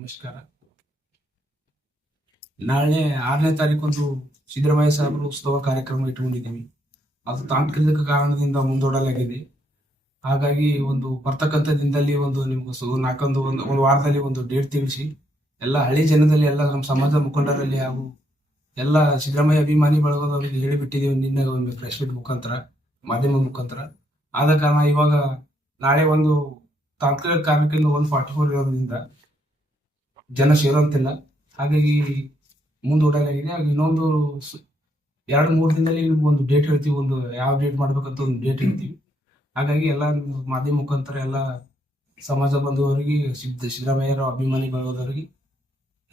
ನಮಸ್ಕಾರ. ನಾಳೆ 6ನೇ ತಾರೀಕು ಸಿದ್ದರಾಮಯ್ಯ ಸಾಹೇಬರು ಉತ್ಸವ ಕಾರ್ಯಕ್ರಮ ಇಟ್ಕೊಂಡಿದ್ದೀವಿ. ಅದು ತಾಂತ್ರಿಕ ಕಾರಣದಿಂದ ಮುಂದೂಡಲಾಗಿದೆ. ಹಾಗಾಗಿ ಬರ್ತಕ್ಕಂಥ ದಿನದಲ್ಲಿ ನಿಮ್ಗೆ ಒಂದು ವಾರದಲ್ಲಿ ಡೇಟ್ ತಿಳಿಸಿ ಎಲ್ಲ ಹಳ್ಳಿ ಜನದಲ್ಲಿ ಎಲ್ಲ ನಮ್ಮ ಸಮಾಜದ ಮುಖಂಡರಲ್ಲಿ ಹಾಗೂ ಎಲ್ಲ ಸಿದ್ದರಾಮಯ್ಯ ಅಭಿಮಾನಿ ಬಳಗದವರಿಗೆ ಹೇಳಿಬಿಟ್ಟಿದ್ದೀವಿ. ನಿನ್ನೆ ಒಂದು ಪ್ರೆಸ್ ಮೀಟ್ ಮುಖಾಂತರ, ಮಾಧ್ಯಮ ಮುಖಾಂತರ. ಆದ ಕಾರಣ ಇವಾಗ ನಾಳೆ ತಾಂತ್ರಿಕ ಕಾರಣಕ್ಕಿಂತ 144 ಇರೋದ್ರಿಂದ ಜನ ಸೇರುವಂತಿಲ್ಲ. ಹಾಗಾಗಿ ಮುಂದೂಡಲಾಗಿದೆ. ಹಾಗೆ ಇನ್ನೊಂದು 2-3 ದಿನದಲ್ಲಿ ಒಂದು ಡೇಟ್ ಹೇಳ್ತೀವಿ. ಯಾವ ಡೇಟ್ ಮಾಡ್ಬೇಕಂತ ಒಂದು ಡೇಟ್ ಹೇಳ್ತೀವಿ. ಹಾಗಾಗಿ ಎಲ್ಲ ಮಾಧ್ಯಮ ಮುಖಾಂತರ ಎಲ್ಲ ಸಮಾಜ ಬಂಧುವರಿಗೆ, ಸಿದ್ದರಾಮಯ್ಯರ ಅಭಿಮಾನಿ ಬಳಗದವರಿಗೆ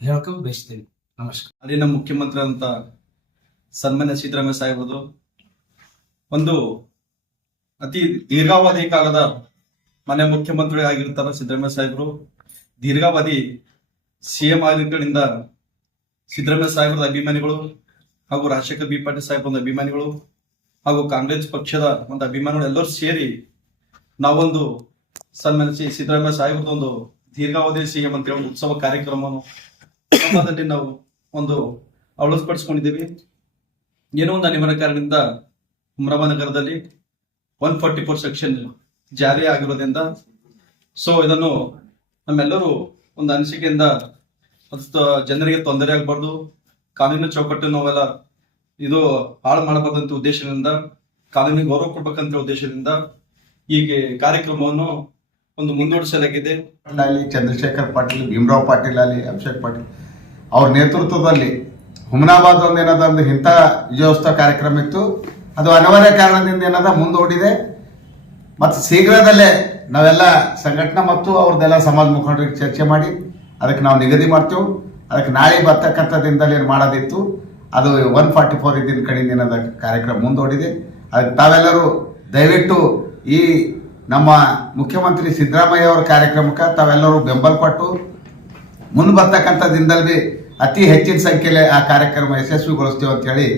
ಹೇಳಕ್ಕೆ ಬಯಸ್ತೇನೆ. ನಮಸ್ಕಾರ. ಅಲ್ಲಿನ ಮುಖ್ಯಮಂತ್ರಿ ಅಂತ ಸನ್ಮಾನ್ಯ ಸಿದ್ದರಾಮಯ್ಯ ಸಾಹೇಬರು ಅತಿ ದೀರ್ಘಾವಧಿ ಕಾಲದ ಮನೆ ಮುಖ್ಯಮಂತ್ರಿ ಆಗಿರ್ತಾರ. ಸಿದ್ದರಾಮಯ್ಯ ಸಾಹೇಬರು ದೀರ್ಘಾವಧಿ ಸಿಎಂ ಆಗಿದ್ದರಿಂದ ಸಿದ್ದರಾಮಯ್ಯ ಸಾಹೇಬರ ಅಭಿಮಾನಿಗಳು ಹಾಗೂ ರಾಜಶೇಖರ್ ಬಿ ಪಾಟೀಲ್ ಸಾಹೇಬರ ಅಭಿಮಾನಿಗಳು ಹಾಗೂ ಕಾಂಗ್ರೆಸ್ ಪಕ್ಷದ ಅಭಿಮಾನಿಗಳು ಎಲ್ಲರೂ ಸೇರಿ ನಾವೊಂದು ಸನ್ಮಾನಿಸಿ ಸಿದ್ದರಾಮಯ್ಯ ಸಾಹೇಬರದೊಂದು ದೀರ್ಘಾವಧಿ ಸಿಎಂ ಅಂತ ಹೇಳಿ ಉತ್ಸವ ಕಾರ್ಯಕ್ರಮವನ್ನು ನಾವು ಅಳವಡಿಸಿಕೊಂಡಿದ್ದೀವಿ. ಏನೋ ಒಂದು ಅನಿವಾರ್ಯ ಕಾರಣದಿಂದ ಹುಮನಾಬಾದ್ ನಗರದಲ್ಲಿ 144 ಸೆಕ್ಷನ್ ಜಾರಿ ಆಗಿರೋದ್ರಿಂದ ಇದನ್ನು ನಮ್ಮೆಲ್ಲರೂ ಒಂದು ಅನಿಸಿಕೆಯಿಂದ ಜನರಿಗೆ ತೊಂದರೆ ಆಗಬಾರ್ದು, ಕಾನೂನಿನ ಚೌಕಟ್ಟು ನಾವೆಲ್ಲ ಇದು ಹಾಳು ಮಾಡಬಾರ್ದಂತ ಉದ್ದೇಶದಿಂದ, ಕಾನೂನಿಗೆ ಗೌರವ ಕೊಡ್ಬೇಕಂತ ಉದ್ದೇಶದಿಂದ ಈ ಕಾರ್ಯಕ್ರಮವನ್ನು ಮುಂದೂಡಿಸಲಾಗಿದೆ. ಚಂದ್ರಶೇಖರ್ ಪಾಟೀಲ್, ಭೀಮರಾವ್ ಪಾಟೀಲ್ ಅಲ್ಲಿ, ಅಭಿಷೇಕ್ ಪಾಟೀಲ್ ಅವ್ರ ನೇತೃತ್ವದಲ್ಲಿ ಹುಮನಾಬಾದ್ ಇಂಥ ವಿಜಯೋತ್ಸವ ಕಾರ್ಯಕ್ರಮ ಇತ್ತು. ಅದು ಅನಿವಾರ್ಯ ಕಾರಣದಿಂದ ಮುಂದೂಡಿದೆ. ಮತ್ತು ಶೀಘ್ರದಲ್ಲೇ ನಾವೆಲ್ಲ ಸಂಘಟನಾ ಮತ್ತು ಅವ್ರದ್ದೆಲ್ಲ ಸಮಾಜ ಮುಖಂಡರಿಗೆ ಚರ್ಚೆ ಮಾಡಿ ಅದಕ್ಕೆ ನಾವು ನಿಗದಿ ಮಾಡ್ತೇವೆ. ಅದಕ್ಕೆ ನಾಳೆ ಬರ್ತಕ್ಕಂಥ ದಿನದಲ್ಲಿ ಏನು ಮಾಡೋದಿತ್ತು ಅದು 144 ಇದ್ದಿನ ಕಡೆಯಿಂದ ಕಾರ್ಯಕ್ರಮ ಮುಂದೂಡಿದೆ. ಅದಕ್ಕೆ ತಾವೆಲ್ಲರೂ ದಯವಿಟ್ಟು ಈ ನಮ್ಮ ಮುಖ್ಯಮಂತ್ರಿ ಸಿದ್ದರಾಮಯ್ಯ ಅವರ ಕಾರ್ಯಕ್ರಮಕ್ಕೆ ತಾವೆಲ್ಲರೂ ಬೆಂಬಲ ಕೊಟ್ಟು ಮುಂದೆ ಬರ್ತಕ್ಕಂಥ ದಿನದಲ್ಲಿ ಅತಿ ಹೆಚ್ಚಿನ ಸಂಖ್ಯೆಯಲ್ಲಿ ಆ ಕಾರ್ಯಕ್ರಮ ಯಶಸ್ವಿಗೊಳಿಸ್ತೇವೆ ಅಂತ ಹೇಳಿ